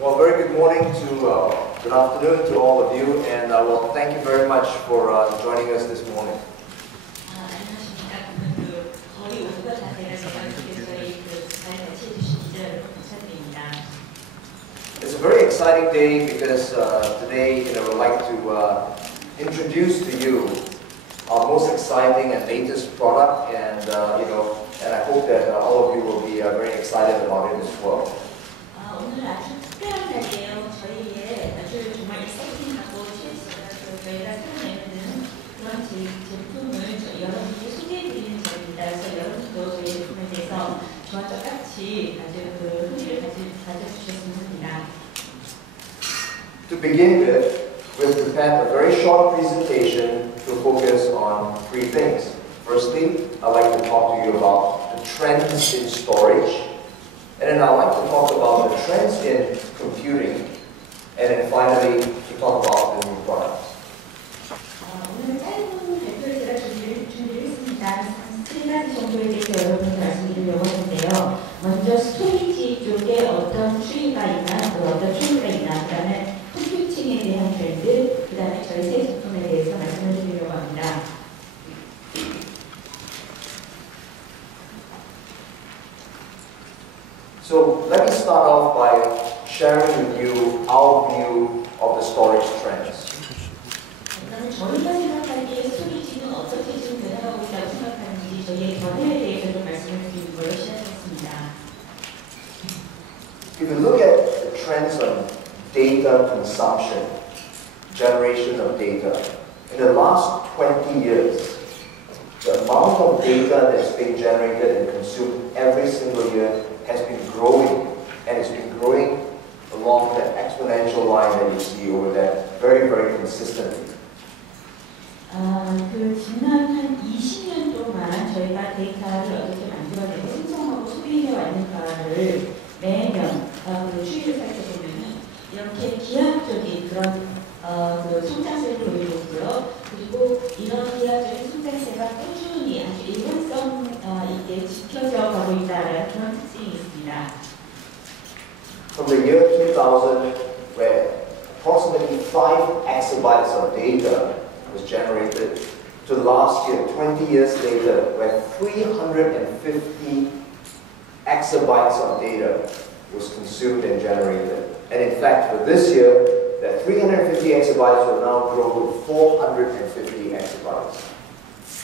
Well, very good morning good afternoon to all of you, and well, thank you very much for joining us this morning. It's a very exciting day because today, we'd like to introduce to you our most exciting and latest product, and and I hope that all of you will be very excited about it as well. 오늘 아주 특별한 날이에요. 저희의 아주 정말 익사이팅하고 저희가 새로 내는 그런 제품을 여러분께 소개해드리는 자리입니다. 그래서 여러분도 저희 제품에 대해서 저와 똑같이 아주 흥미를 가져주셨으면 합니다. To begin with, we've prepared a very short presentation to focus on three things. Firstly, I'd like to talk to you about the trends in storage. And then I'd like to talk about the trends in computing. And then finally, to talk about the new products. 오늘 짧은 발표를 제가 준비를 했습니다. 세 가지 정도에 대해서 여러분께 말씀드리려고 하는데요. 먼저 스토리지 쪽에 어떤 추이가 있나, 어떤 트렌드가 있나, 그 다음에 컴퓨팅에 대한 트렌드, 그 다음에 저희 새 제품에 대해서 말씀을 드리려고 합니다. So let me start off by sharing with you our view of the storage trends. 저희가 생각하기에 스토리지는 어떻게 지금 변화하고 있다고 생각하는지 저희의 변화에 대해서 좀 말씀을 드리는 걸로 시작했습니다. If you look at the trends on data consumption, generation of data, in the last 20 years, the amount of data that's being generated and consumed every single year has been growing, and it's been growing along that exponential line that you see over there, very, very consistently. 지난 한 20년 동안 저희가 데이터를 어떻게 만들어내고 생성하고 소비해 왔는가를 매년 추이를 살펴보면은 이렇게 기하학적인 그런 성장세를 보이고 있고요. 그리고 이런 기하학적인 성장세가 꾸준히 아주 일관성 있게 지켜져 가고 있다는 그런 특징이 있습니다. From the year 2000, where approximately 5 exabytes of data was generated, to last year, 20 years later, where 350 exabytes of data was consumed and generated. And in fact, for this year, that 350 exabytes will now grow to 450 exabytes.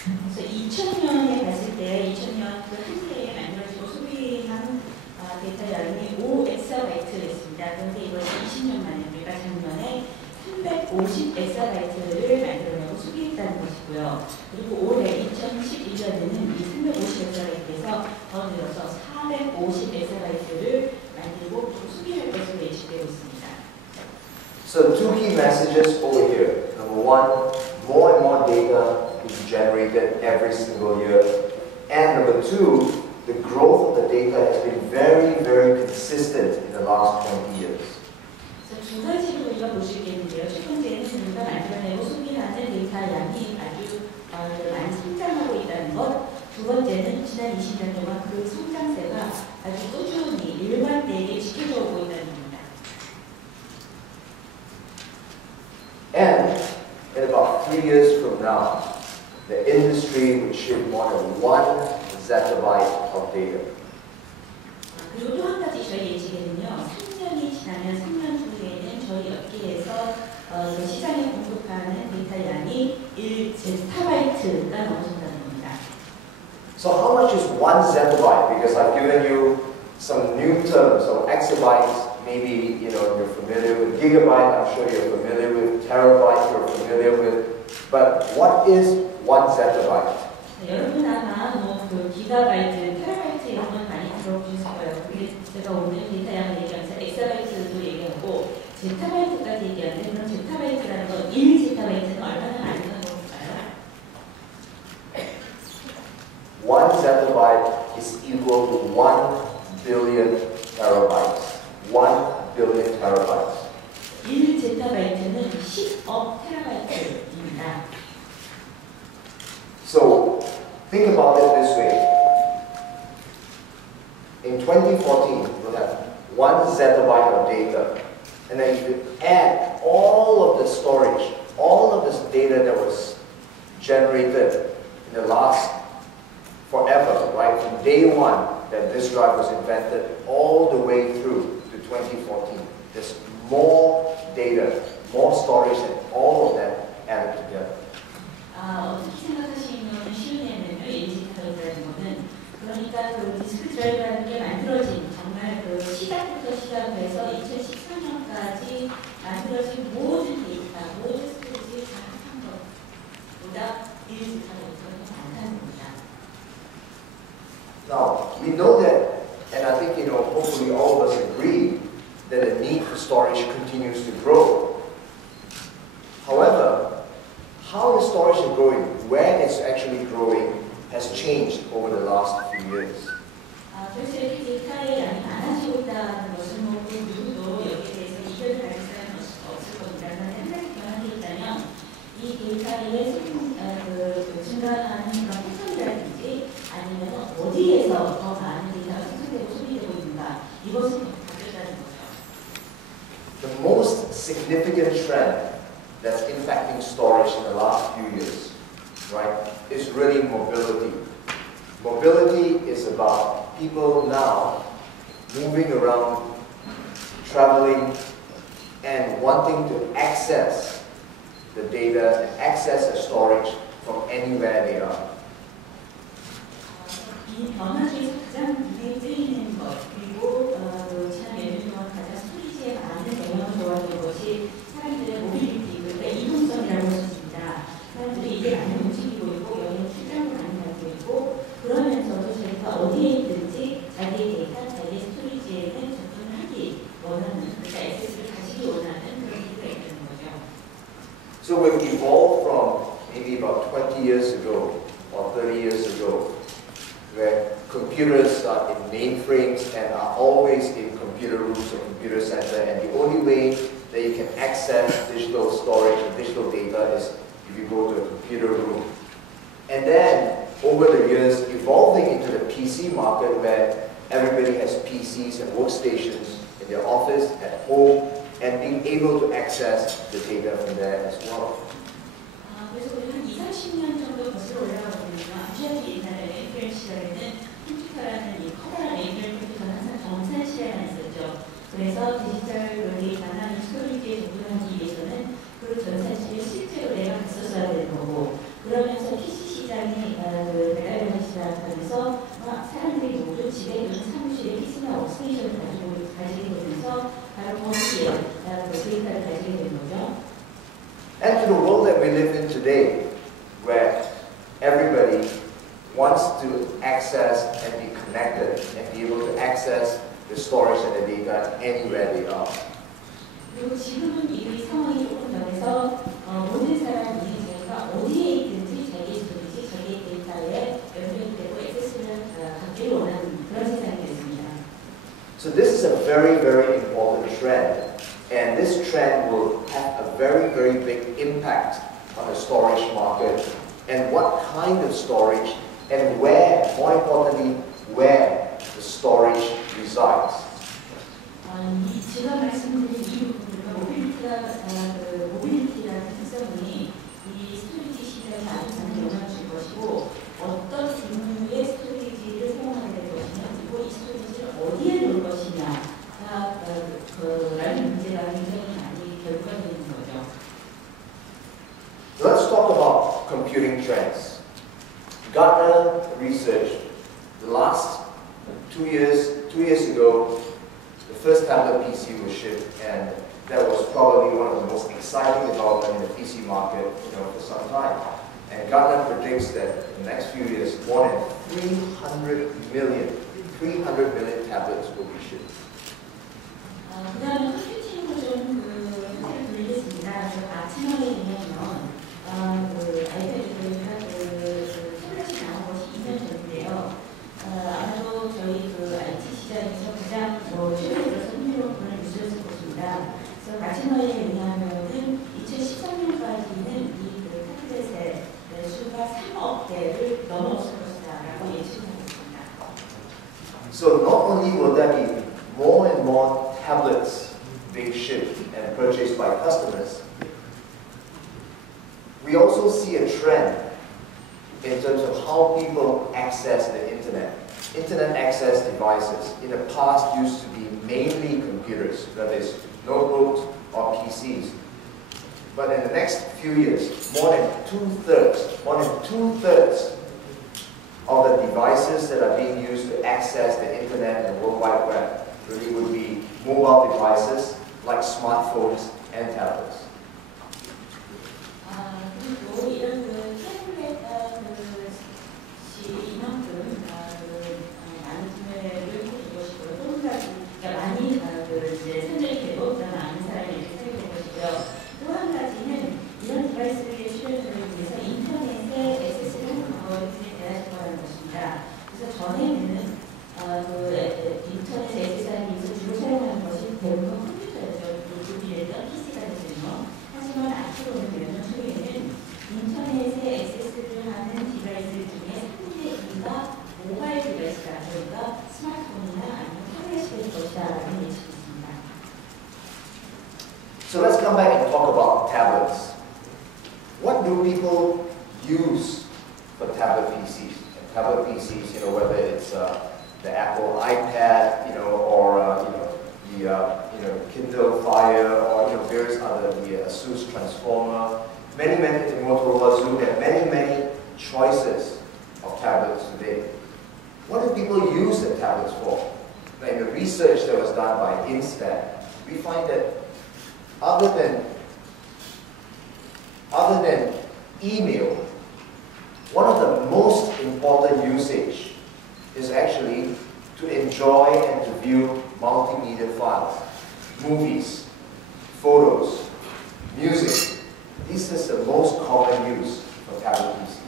그래서 2000년에 봤을 때 2000년 그 한 해에 만들어지고 소비한 데이터 양이 5엑사바이트였습니다. 그런데 이것이 20년 만에 우리가 작년에 350엑사바이트를 만들어내고 소비했다는 것이고요. 그리고 올해 2011년에는 이 350엑사바이트에서 더 늘어서 450엑사바이트를 만들고 소비할 것으로 예측되고 있습니다. So two key messages over here. Number one, more and more data is generated every single year. And number two, the growth of the data has been very, very consistent in the last 20 years. 두 가지로 우리가 볼 수 있겠는데요. 첫 번째는 우리가 만들어내고 소비하는 데이터 양이 아주 많이 성장하고 있다는 것. 두 번째는 지난 20년 동안 그 성장세가 아주 꾸준히 일관되게 지켜져 오고 있다는 겁니다. And in about 3 years from now, the industry will ship more than 1 zettabyte of data. 그리고 또 한 가지 저희 예측에는요. 3년이 지나면 3년 후에는 저희 업계에서 시장에 공급하는 데이터 양이 1제타바이트가 넘어선다는 겁니다. So how much is 1 zettabyte? Because I've given you some new terms. So exabytes, maybe you're familiar with. Gigabyte, I'm sure you're familiar with. Terabyte, you're familiar with. But what is 1 zettabyte? 여러분 아마 그 기가바이트, 테라바이트 이런 건 많이 들어보셨을 거예요. 그게 제가 오늘 데이터 양을 얘기하면서 엑사바이트도 얘기하고 제타바이트까지 얘기하는데 그럼 제타바이트라는 건 1제타바이트는 얼마나 많이 가는 건가요? 1 zettabyte is equal to 1 billion terabytes. 1 billion terabytes. 1제타바이트는 10억 테라바이트입니다. So think about it this way. In 2014, we'll have 1 1 zettabyte of data. And then if you add all of the storage, all of this data that was generated in the last forever, right, from day one that this drive was invented all the way through to 2014. There's more data, more storage, and all of that added together. 어떻게 생각하시면 쉬우냐면요, LG 드라이브라는 거는 그러니까 그 디스크 드라이브라는 게 만들어진 정말 그 시작부터 시작해서 2013년까지 만들어진 모든 데이터, 모든 스토리지 다 합한 것보다 1지타가 많다는 겁니다. Now, we know that, and I think, hopefully all of us agree that the need for storage continues to grow. However, how the storage is growing, where it's actually growing, has changed over the last few years. 그래서 이렇게 데이터의 양이 많아지고 있다는 것은 뭐 누구도 여기에 대해서 이견을 가질 사람은 없을 겁니다. 그런데 한 가지 변한 게 있다면 이 데이터의 증가하는 그런 패턴이라든지 아니면 어디에서 더 많은 데이터가 생성되고 소비되고 있는가 이것은 바뀌었다는 거죠. The most significant trend that's impacting storage in the last few years, right, is really mobility. Mobility is about people now moving around, traveling, and wanting to access the data and access the storage from anywhere they are. 이 변화에서 가장 눈에 띄는 것 그리고 지난 몇 년 동안 가장 스토리지에 많은 영향을 줘왔던 것이 사람들의 모빌리티, 그러니까 이동성이라고 할 수 있습니다. 사람들이 이제 많이 움직이고 있고 여행 출장을 많이 가고 있고 그러면서도 저희가 어디에 있든지 자기의 데이터, 자기의 스토리지에는 접근을 하기 원하는, 그러니까 액세스를 가지기 원하는 그런 이유가 있다는 거죠. So we've evolved from maybe about 20 years ago or 30 years ago, where computers are in mainframes and are always in computer rooms or computer center, and the only way that you can access digital storage and digital data is if you go to a computer room. And then, over the years, evolving into the PC market where everybody has PCs and workstations in their office, at home, and being able to access the data from there as well. 그래서 우리 한 20-30년 정도 거슬러 올라가 보니까 아주 옛날에 메인프레임 시절에는 컴퓨터라는 이 커다란 메인프레임 컴퓨터는 항상 정산 시대만 있었죠. 그래서 디지털 데이터나 이 스토리지에 접근하기 위해서는 그 전산실에 실제로 내가 갔었어야 되는 거고 그러면서 PC 시장이 배달되는 시작하면서 사람들이 모두 집에 있는 사무실에 PC나 워크스테이션을 가지게 되면서 바로 거기에 데이터를 가지게 되는 거죠. And to the world that we live in today, where everybody wants to access and be connected and be able to access the storage and the data anywhere they are. 그리고 지금은 이 상황이 조금 변해서 모든 사람이 자기가 어디에 있든지 자기의 스토리지, 자기의 데이터에 연결되고 액세스를 갖기를 원하는 그런 세상이 됐습니다. So this is a very, very important trend. And this trend will have a very, very big impact on the storage market and what kind of storage and where, more importantly, where the storage resides. 제가 말씀드린 이 부분은 모빌리티라는 특성이 이 스토리지 시장에 아주 많은 영향을 줄 것이고 어떤 종류의 스토리지를 사용하게 될 것이냐 그리고 이 스토리지를 어디에 놓을 것이냐 라는 문제가 굉장히 많이 결부가 되는 거죠. Let's talk about computing trends. Gartner research, the last 2 years ago, the first tablet PC was shipped, and that was probably one of the most exciting developments in the PC market, for some time. And Gartner predicts that in the next few years, more than 300 million tablets will be shipped. 그 다음에 컴퓨팅으로 좀 화제를 돌리겠습니다. 그래서 마지막에 보면 아이패드나 태블릿이 나온 것이 2년 전인데요. 아마도 저희 IT 시장에서 가장 최근에 들어서 흥미로운 그런 뉴스였을 것입니다. 그래서 마지막에 의하면은 2013년까지는 이 태블릿의 수가 3억 대를 넘어설 것이다라고 예측하고 있습니다. So not only will there be by customers, we also see a trend in terms of how people access the internet. Internet access devices in the past used to be mainly computers, that is, notebooks or PCs. But in the next few years, more than two-thirds of the devices that are being used to access the internet and the World Wide Web really would be mobile devices like smartphones and tablets. 그리고 이런 태블릿 이만큼 많은 구매를 해주고 싶고요. 또 한 가지 많이 선정되고 많은 사람이 이렇게 사용될 것이고요. 또 한 가지는 이런 디바이스의 출연을 위해서 인터넷에 액세스를 하는 방법에 대한 거라는 것입니다. 그래서 전에는 인터넷에 액세스하기 위해서 주로 사용하는 것이 대부분 컴퓨터였죠. 노트북이든 PC가 되죠. 하지만 앞으로는 몇 년 후에는 인터넷에 액세스를 하는 디바이스 중에 3분의 2가 모바일 디바이스다. 그러니까 스마트폰이나 아니면 태블릿이 될 것이다라는 예측이 있습니다. So let's come back and talk about tablets. What do people use for tablet PCs? Tablet PCs, whether it's the Apple iPad, or the Kindle Fire, or various other, the ASUS Transformer, many Motorola Zoom, there are many choices of tablets today. What do people use the tablets for? Now, in the research that was done by Instat, we find that other than email, one of the most important usage is actually to enjoy and to view multimedia files, movies, photos, music. This is the most common use for tablet PCs.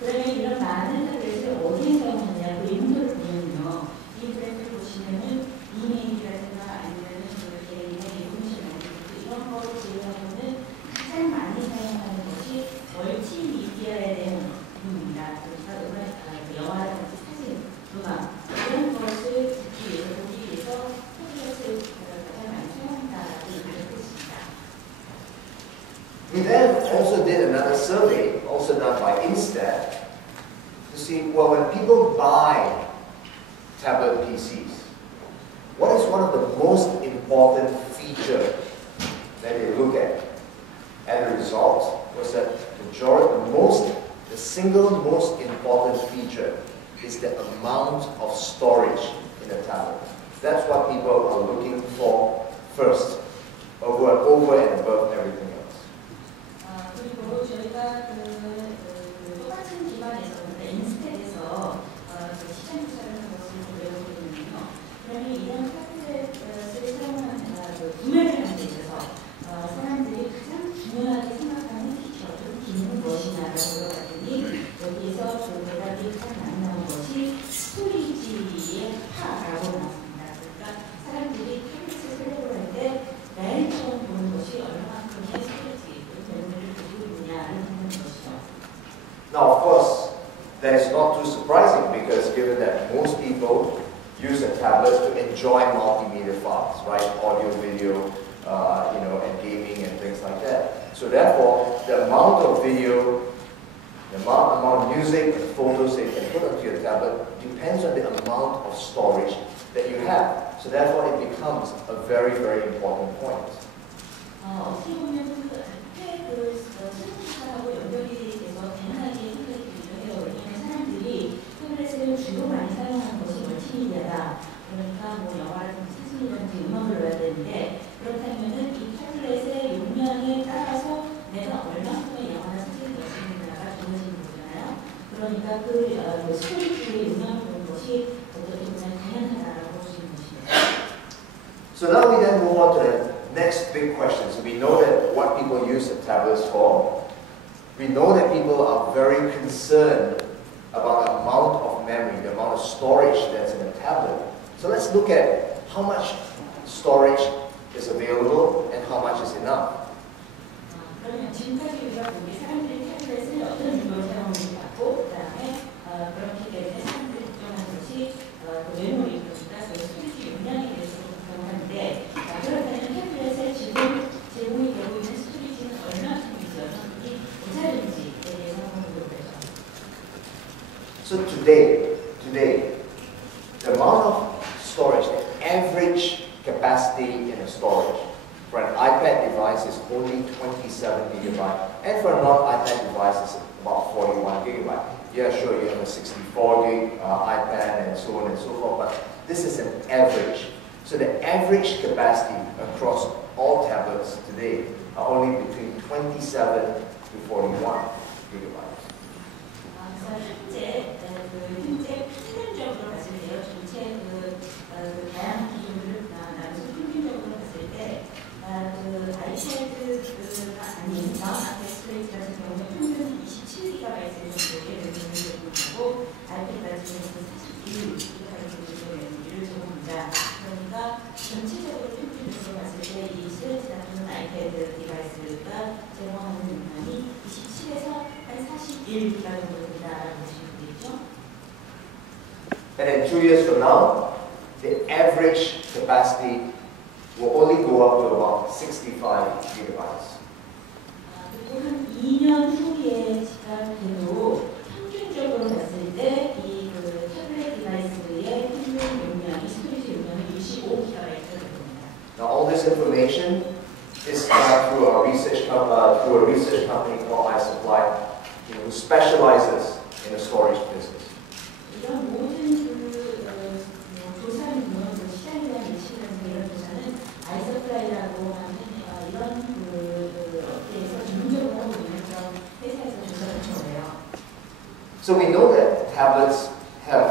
그러면 이런 많은 타블렛을 어디에 사용하느냐 그 용도를 보면요. 이 브랜드를 보시면은 이메일이라든가 아니면 개인의 인포메이션 매니지먼트 이런 거를 제외하고는 가장 많이 사용하는 것이 멀티미디어에 대한 부분입니다. 그러니까 영화라든지 사진, 음악 이런 것을 듣기 위해서 보기 위해서 타블렛을 가장 많이 사용한다라고 얘기를 했습니다. We then also did another survey, also done by Instat, to see, well, when people buy tablet PCs, what is one of the most important features that they look at? And the result was that the single most important feature is the amount of storage in the tablet. That's what people are looking for first, over and above everything else. 그리고 저희가 똑같은 기반에서 인스텟에서 시장 조사를 한 것을 보여드리면요. 그러면 이런 타블렛을 사용하는 구매를 하는 데 있어서 사람들이 가장 중요하게 생각하는 피처, 기능은 무엇이냐라고 물어봤더니 여기에서 대답이 가장 많이 나온 것이 스토리지의 파라고 나왔습니다. 그러니까 사람들이 타블렛을 사려고 할 때 맨 처음 보는 것이 얼마만큼의 스토리지, 메모리를 두고 있느냐를 보는 것이죠. Now, of course, that is not too surprising because given that most people use a tablet to enjoy multimedia files, right? Audio, video, and gaming and things like that. So therefore, the amount of video, the amount of music and photos that you can put onto your tablet depends on the amount of storage that you have. So therefore, it becomes a very important point. 어떻게 보면 수능사하고 연결이 돼서 다양하게 생각이 들기도 해요. 왜냐하면 사람들이 타블렛을 주로 많이 사용하는 것이 멀티미디어다. 그러니까 영화라든지 사진이라든지 음악을 넣어야 되는데 그렇다면은 이 타블렛의 용량에 따라서 내가 얼마큼의 영화나 사진을 넣을 수 있느냐가 정해지는 거잖아요. 그러니까 그 스토리지의 용량을 보는 것이 어떻게 보면 다양하다라고 볼 수 있는 것입니다. So now we then move on to the next big question. So we know that what people use the tablets for. We know that people are very concerned about the amount of memory, the amount of storage that's in a tablet. So let's look at how much storage is available and how much is enough. 그러면 지금까지 우리가 보기 사람들이 태블릿을 어떤 용도로 사용하는지 봤고, 그 다음에 그렇기 때문에 사람들이 걱정하는 것이 그 메모리, 그러니까 그 스토리지 용량에 대해서 걱정하는데, 그렇다면 태블릿의 제공이 되고 있는 스토리지는 얼마큼 있어서 그게 모자른지에 대해서 한번 물어보죠. So today, the amount of storage, the average capacity in a storage for an iPad device is only 27 gigabytes, and for a non-iPad device it's about 41 gigabytes. Yeah, sure, you have a 64 gig iPad and so on and so forth, but this is an average. So the average capacity across all tablets today are only between 27 to 41 gigabytes. 현재 평균적으로 봤을 때요, 전체 다양한 기준을 나눠서 평균적으로 봤을 때, 아이패드가 아닌 non-iPad 스토리지 같은 경우는 평균 27GB 정도의 메모리를 제공하고, 아이패드 같은 경우는 41GB 메모리를 제공합니다. 그러니까 전체적으로 평균적으로 봤을 때 이 스토리지 같은 아이패드 디바이스가 제공하는 용량이 27에서 한 41GB 정도 된다라고 보시면 되겠죠. And in 2 years from now, the average capacity will only go up to about 65 gigabytes. 그리고 한 2년 후에 시각해도 평균적으로 봤을 때 이 태블릿 디바이스의 평균 용량이 스토리지 용량이 65GB가 됩니다. Now all this information is through a research company called iSupply, who specializes in the storage business. 이런 모든 조사는 시장에 대한 예측을 하는 이런 조사는 아이서플라이라고 하는 이런 업계에서 전문적으로 하고 있는 그런 회사에서 조사를 한 거예요. So we know that tablets have,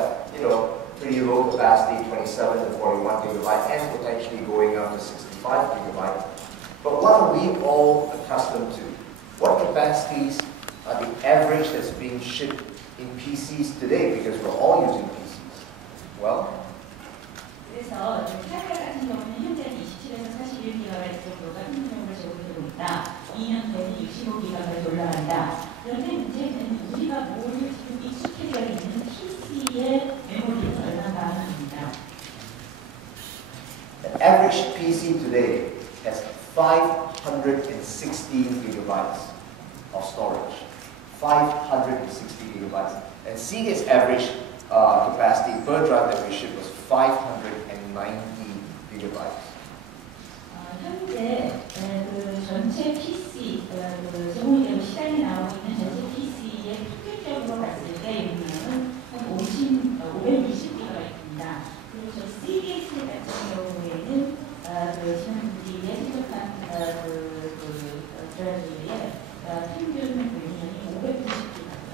pretty low capacity, 27 to 41 gigabytes, and potentially going up to 65 gigabytes. But what are we all accustomed to? What capacities are the average that's being shipped in PCs today? Because we're all using PCs. Well, 그래서 태블릿 같은 경우는 현재는 27에서 41GB 정도가 평균적으로 제공되고 있다. 2년 뒤에는 65GB까지 올라간다. 그런데 문제는 우리가 모두 지금 익숙해져 있는 PC의 메모리는 얼마나 합니다. the average PC today has 516 gigabytes of storage. 560 gigabytes. And Seagate's average capacity per drive that we ship was 590 gigabytes. 현재 전체 PC 제공이 되고 시장에 나오고 있는 전체 PC의 평균적으로 봤을 때 용량은 한 520GB입니다. 그리고 저 시게이트 같은 경우에는 지난주에 생각한 드라이브의 평균 용량이 590GB예요.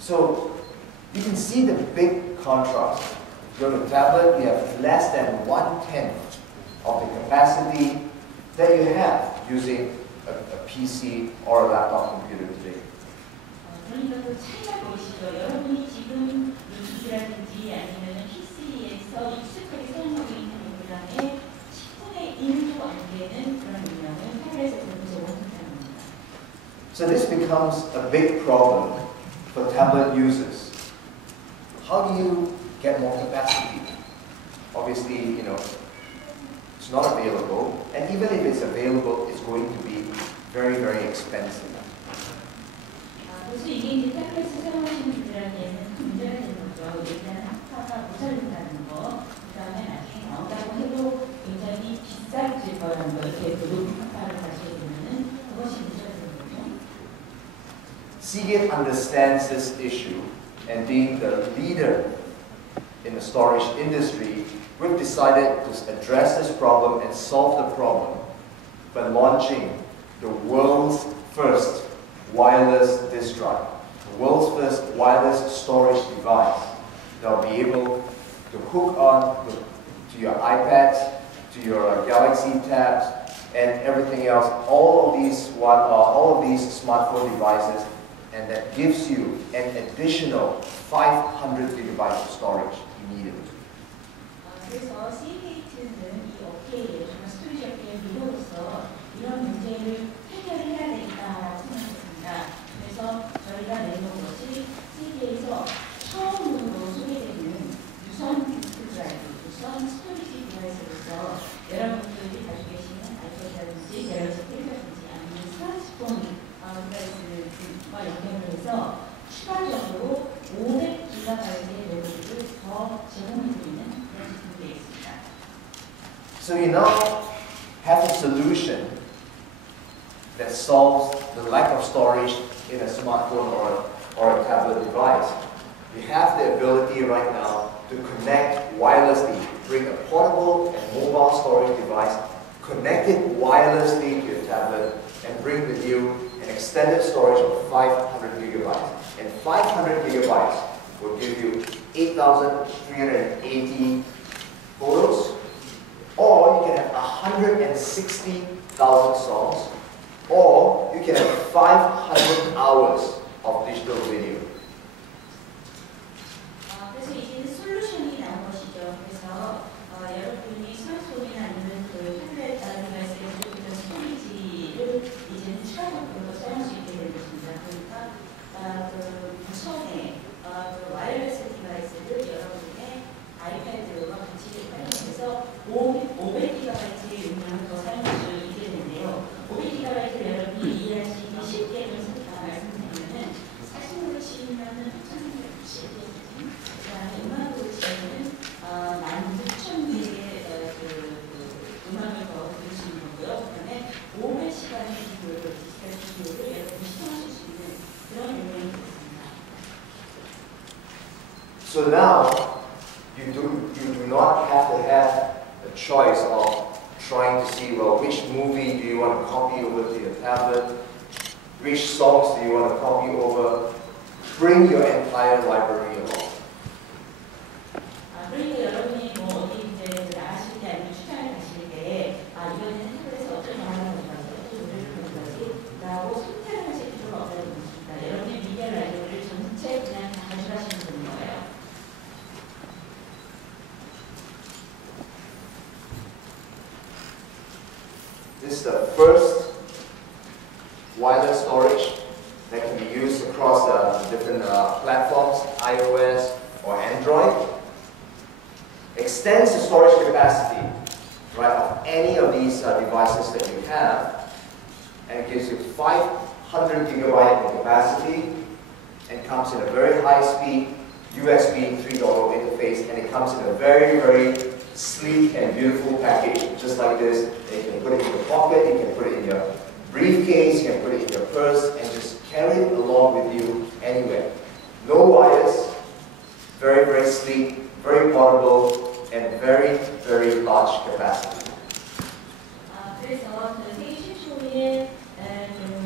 So you can see the big contrast. If you go to tablet, you have less than 1/10 of the capacity that you have using a PC or a laptop computer today. 그러니까 그 차이가 보이시죠? 여러분이 지금 노트북이라든지 아니면 PC에서 익숙하게 사용하고 있는 용량의 10분의 1도 안 되는 그런 용량을 태블릿에서 제공한다는 겁니다. So this becomes a big problem for tablet users. How do you get more capacity? Obviously, it's not available, and even if it's available, it's going to be very, very expensive. 그래서 이게 이제 태블릿을 사용하시는 분들에게는 큰 문제가 되는 거죠. 일단 학파가 모자른다는 거, 그 다음에 나중에 나온다고 해도 굉장히 비싸질 거라는 거, 이렇게 높은 학파를 가지게 되면은 그것이 문제가 되는 거죠. Seagate understands this issue, and being the leader in the storage industry, we've decided to address this problem and solve the problem by launching the world's first wireless disk drive, the world's first wireless storage device that will be able to hook on to your iPads, to your Galaxy tabs, and everything else, all of these smartphone devices, and that gives you an additional 500 gigabytes of storage immediately. 그래서 시게이트는 이 업계에 정말 스토리지 업계의 리더로서 이런 문제를 해결해야 되겠다라고 생각했습니다. 그래서 연결을 해서 추가적으로 500GB의 메모리를 더 제공해드리는 그런 제품이 되어 있습니다. So you now have a solution that solves the lack of storage in a smartphone or a tablet device. You have the ability right now to connect wirelessly, bring a portable and mobile storage device, connect it wirelessly to your tablet, and bring with you an extended storage of 500 gigabytes. And 500 gigabytes will give you 8,380 photos, or you can have 160,000 songs, or you can have 500 hours of digital video. 그래서 이제는 솔루션이 나온 것이죠. 그래서 여러분이 스마트폰이나 아니면 그 태블릿 디바이스에서 그 스토리지를 이제는 추가적으로 사용할 수 있게 된 것입니다. 그러니까 처음에 와이어리스 디바이스를 여러분의 아이패드와 같이 활용해서 500GB의 용량을 더 사용할 수 있게 되는데요. 500GB를 여러분이 이해하시기 쉽게 좀 말씀드리면은 사진으로 치면은 1360개, 그다음에 음악으로 치면은 16,000개의 음악을 더 들을 수 있는 거고요. 그다음에 500시간의 비디오를 디지털 비디오를 여러분이 시청하실 수 있는 그런 용량이 있습니다. So now you do not have to have a choice of trying to see, well, which movie do you want to copy over to your tablet, which songs do you want to copy over. Bring your entire library along. 그러니까 여러분이 뭐 어디 이제 나가실 때 아니면 출장을 가실 때 이번에는 태블릿에서 어떤 영화를 가져가지, 어떤 노래를 가져가지 라고 선택을 하실 필요가 없다는 것입니다. 여러분의 미디어 라이브러리를 전체 그냥 다 가져가시면 되는 거예요. This is the first wireless storage that can be used across different platforms, iOS or Android. Extends the storage capacity, right, of any of these devices that you have, and it gives you 500 gigabyte in capacity, and comes in a very high speed USB 3.0 interface, and it comes in a very, very sleek and beautiful package, just like this. You can put it in your pocket, you can put it in your briefcase, you can put it in your purse, and just carry it along with you anywhere. No wires, very, very sleek, very portable, and very, very large capacity. 그래서 세계 최초의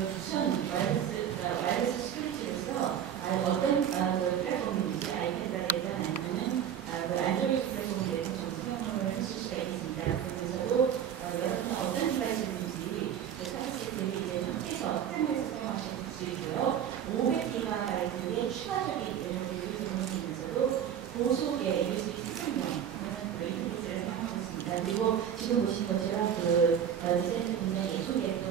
무선 와이어리스 스토리지로서 어떤 플랫폼인지 아이패드에서 아니면 안드로이드 플랫폼에 대해서 사용을 하실 수가 있습니다. 그래서도 여러분 어떤 디바이스인지 서비스들이 이제 함께서 확장해서 사용하실 수 있고요. 500GB의 추가적인 메모리를 제공하면서도 고속의 USB 특성형 인터페이스를 사용하고 있습니다. 그리고 지금 보신 것처럼 디자인은 굉장히 예쁘게 또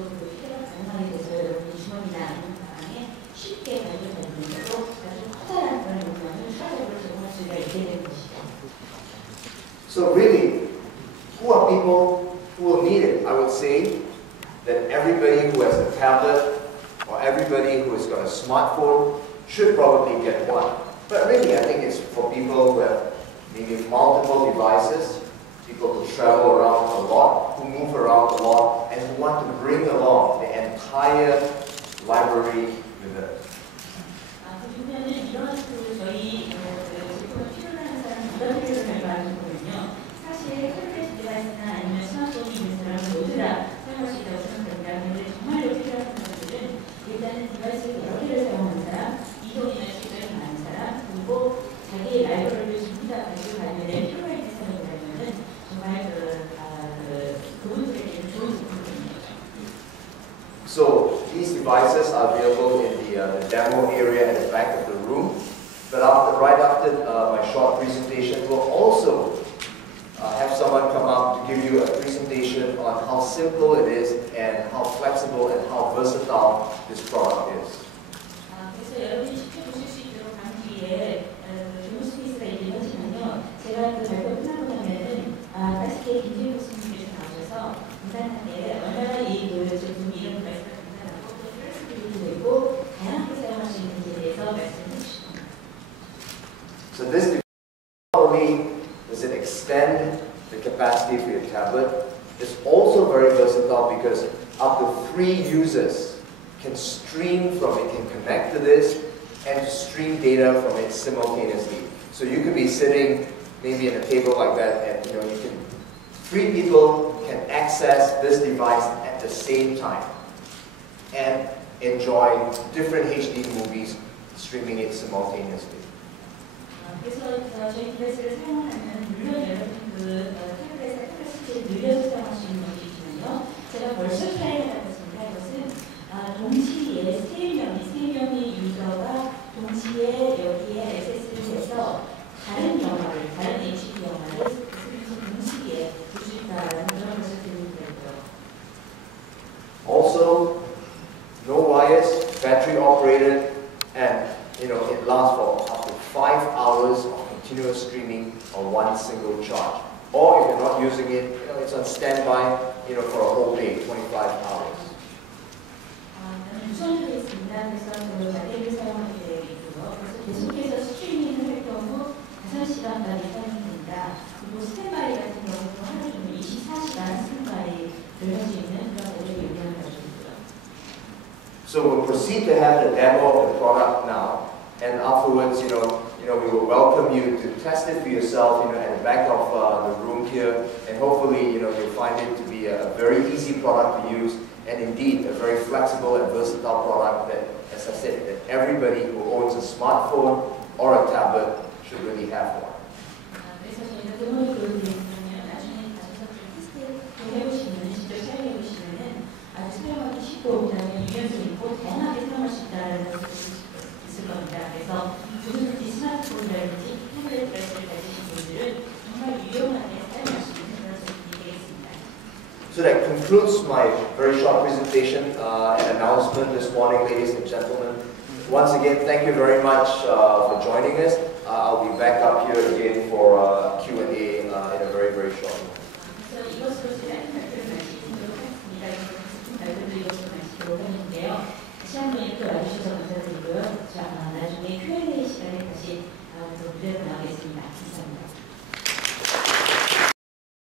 해가 가능하게 돼서 여러분이 주머니나 아니면 가방에 쉽게 가져다니면서도 아주 커다란 그런 용량을 추가적으로 제공할 수가 있게 되는 것이죠. So really, who are people who will need it? I would say that everybody who has a tablet or everybody who has got a smartphone should probably get one. But really, I think it's for people who have maybe multiple devices, people who travel around a lot, who move around a lot, and who want to bring along the entire library with them. 그러면은 이런 저희 제품을 필요로 하는 사람은 이런 필요를 말하는 거거든요. 사실 태블릿 디바이스나 아니면 스마트폰이 있는 사람은 모두 다 사용할 수 있다고 생각합니다. 그런데 정말로 필요한 사람들은 일단은 디바이스를 여러 개를 사용하는 사람, 이동이나 시간이 많은 사람, 그리고 자기의 라이브러리를 전부 다 가지고 가면에 필요가 있는 사람이라면은 정말 그분들에게는 좋은 제품입니다. So these devices are available in the demo area at the back of the room. But right after my short presentation, we'll also have someone come up to give you a presentation on how simple it is and how flexible and how versatile this product is. 그래서 여러분이 직접 보실 수 있도록 방 뒤에 좋은 스페이스가 있긴 하지만요. 제가 그 발표 끝나고 나면은 가스케 김진우 교수님께서 나오셔서 간단하게 얼마나 이 제품이 이런 디바이스가 간단하고 또 플렉시빌리티도 있고 다양하게 사용할 three users can stream from it, can connect to this, and stream data from it simultaneously. So you could be sitting maybe at a table like that, and three people can access this device at the same time and enjoy different HD movies, streaming it simultaneously. 그래서 저희 디바이스를 사용하는 물론 여러분 태블릿에 스위치를 늘려서 사용할 수 있는 것이 있지만요. 제가 벌써 트라이를 해봤습니다. 이것은 동시에 세 명의 유저가 동시에 여기에 액세스를 해서 다른 영화를, 다른 HD 영화를 스위치 동시에 볼 수 있다는 그런 것을 드리고요. Also, no wires, battery operated, and it lasts for up to 5 hours of continuous streaming on one single charge. Or if you're not using it, it's on standby, for a whole day, 25 hours. 무선으로 있습니다. 그래서 저는 배터리를 사용하게 되어 있고요. 그래서 계속해서 스트리밍을 할 경우 5시간까지 사용됩니다. 그리고 스탠바이 같은 경우도 하루 종일 24시간 스탠바이를 할 수 있는 그런 배터리 용량을 가지고 있고요. So we'll proceed to have the demo of the product now, and afterwards, we will welcome you to test it for yourself, at the back of the room here, and hopefully, you'll find it to be a very easy product to use, and indeed a very flexible and versatile product that, as I said, that everybody who owns a smartphone or a tablet should really have one. 그래서 저희가 데모를 보여드리면 나중에 가셔서 테스트 해보시면, 직접 사용해보시면 아주 사용하기 쉽고 그다음에 유연성 있고 다양하게 사용할 수 있다는 것을 있을 겁니다. 그래서 누구든지 스마트폰이라든지 태블릿 디바이스를 가지신 분들은 정말 유용하게 사용할 수 있는 그런 제품이 되겠습니다. So that concludes my very short presentation and announcement this morning, ladies and gentlemen. Once again, thank you very much for joining us. I'll be back up here again for Q&A in a very, very short moment.